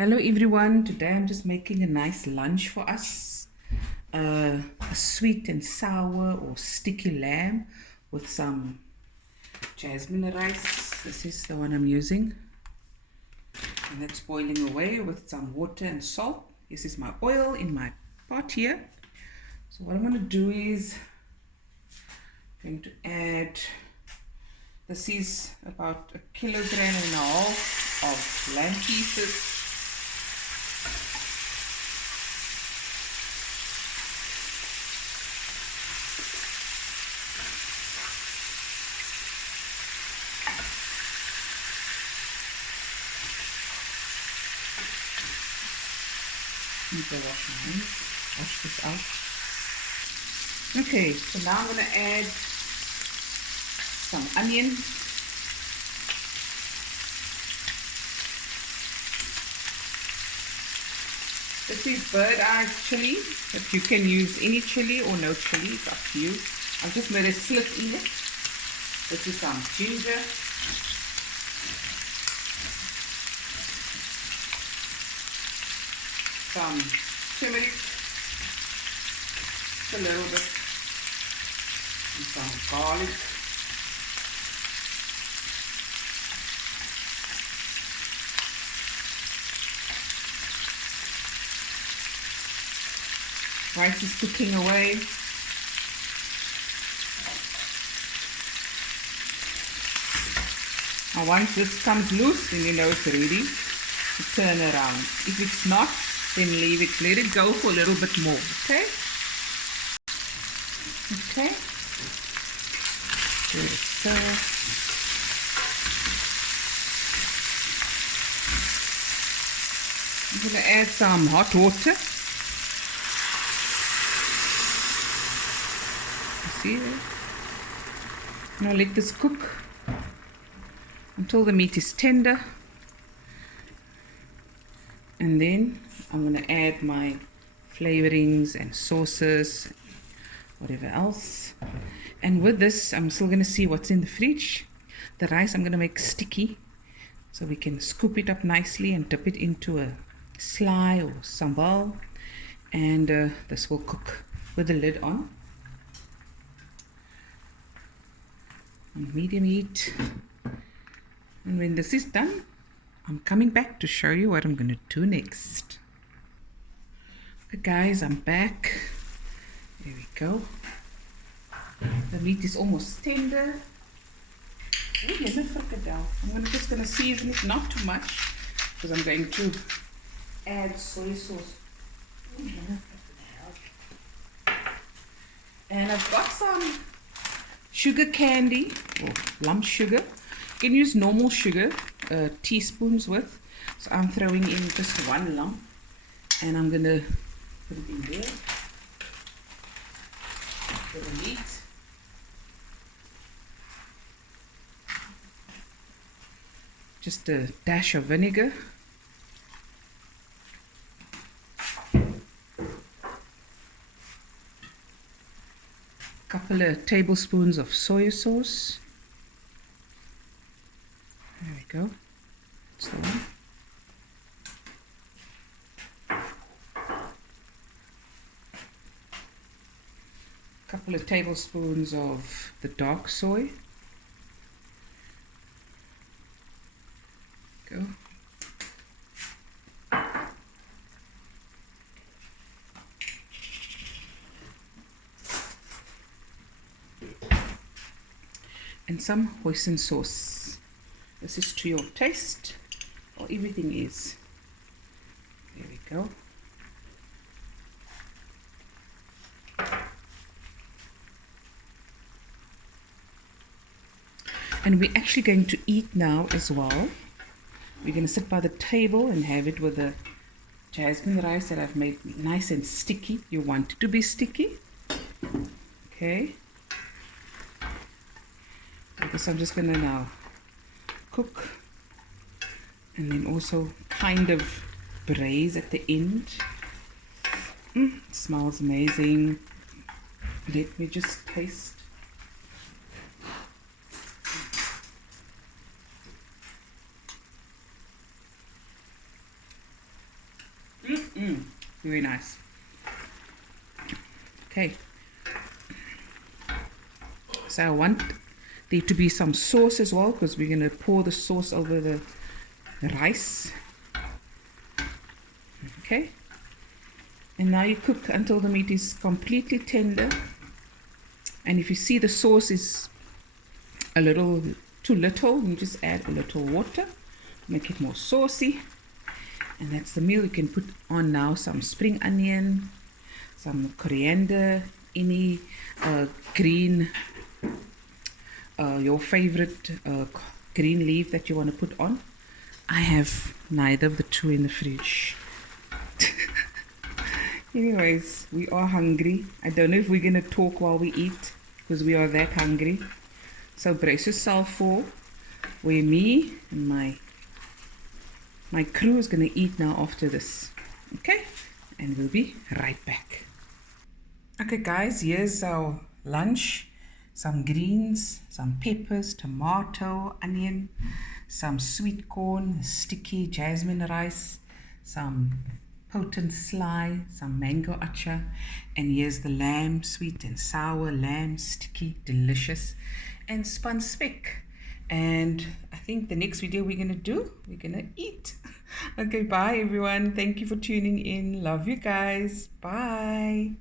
Hello everyone, today I'm just making a nice lunch for us. A sweet and sour or sticky lamb with some jasmine rice. This is the one I'm using. And that's boiling away with some water and salt. This is my oil in my pot here. So what I'm going to do is going to add, this is about 1.5 kilograms of lamb pieces. Need to wash my hands, wash this out. Okay, so now I'm going to add some onion. This is bird eye chili, but you can use any chili or no chili, it's up to you. I've just made a slit in it. This is some ginger. Some turmeric, just a little bit, and some garlic. Rice is cooking away. Now once this comes loose, then you know it's ready to turn around. If it's not, then leave it, let it go for a little bit more, okay? Okay. Good. So I'm going to add some hot water. You see that? Now let this cook until the meat is tender. And then I'm going to add my flavorings and sauces, whatever else. And with this, I'm still going to see what's in the fridge. The rice I'm going to make sticky, so we can scoop it up nicely and dip it into a sly or sambal. And this will cook with the lid on medium heat. And when this is done, I'm coming back to show you what I'm going to do next. Okay guys, I'm back. There we go. The meat is almost tender. Ooh, I'm just going to season it, not too much, because I'm going to add soy sauce. And I've got some sugar candy, or lump sugar. You can use normal sugar, teaspoons worth. So I'm throwing in just one lump, and I'm going to put it in there for the meat. Just a dash of vinegar. Couple of tablespoons of soy sauce. There we go. That's the one. Couple of tablespoons of the dark soy. Go. And some hoisin sauce. This is to your taste, or everything is. There we go. And we're actually going to eat now as well. We're going to sit by the table and have it with the jasmine rice that I've made nice and sticky. You want it to be sticky. Okay. So I'm just going to now cook and then also kind of braise at the end. It smells amazing. Let me just taste. Very nice. Okay. So I want there to be some sauce as well, because we're going to pour the sauce over the rice. Okay. And now you cook until the meat is completely tender. And if you see the sauce is a little too little, you just add a little water, make it more saucy. And that's the meal. You can put on now some spring onion, some coriander, any green, your favorite green leaf that you want to put on. I have neither of the two in the fridge. Anyways, we are hungry. I don't know if we're going to talk while we eat, because we are that hungry. So brace yourself for where me and my crew is going to eat now after this. Okay? And we'll be right back. Okay guys, here's our lunch. Some greens, some peppers, tomato, onion, some sweet corn, sticky jasmine rice, some potent sly, some mango acha, and here's the lamb, sweet and sour lamb, sticky, delicious, and spun speck. And I think the next video we're gonna eat. Okay, bye everyone. Thank you for tuning in. Love you guys. Bye.